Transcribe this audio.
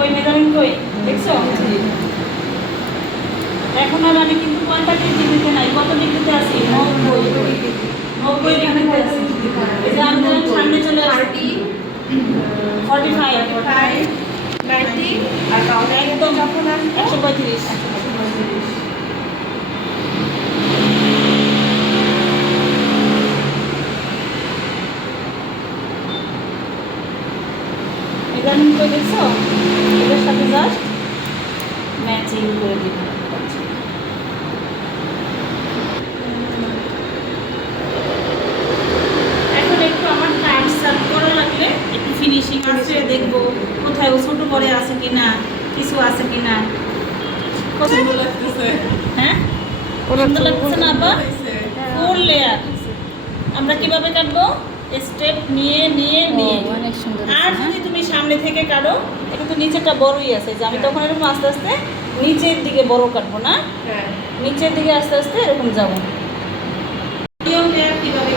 কই মেজারমেন্ট কই দেখছো? এখন আর আমি কিন্তু 45 ডিগ্রিতে নাই, কত ডিগ্রিতে আছি? 90 ডিগ্রিতে আছি। এই যে আমাদের সামনে চলে আসছে 45 90 আর কাউন্টার একদম যখন আসবে 135। মেজারমেন্ট কই দেখছো? এটার সাথে জাস্ট ম্যাচিং করে দিব। এখন একটু আমার টাইম সার্ভ করা লাগলে একটু ফিনিশিং আছে দেখবো কোথায় ও ছোট করে আছে কিনা, কিছু আছে কিনা। পছন্দ লাগতেছে? হ্যাঁ পছন্দ লাগতেছে না আবার? 4 লেয়ার আমরা কিভাবে কাটবো? স্টেপ নিয়ে নিয়ে নিয়ে। অনেক সুন্দর। আর যদি তুমি সামনে থেকে কাটো, এটা তো নিচেটা বড়ই আছে, যে আমি তখন এরকম আস্তে আস্তে নিচের দিকে বড় কাটবো না, হ্যাঁ নিচের দিকে আস্তে আস্তে এরকম যাবো। লেয়ার কিভাবে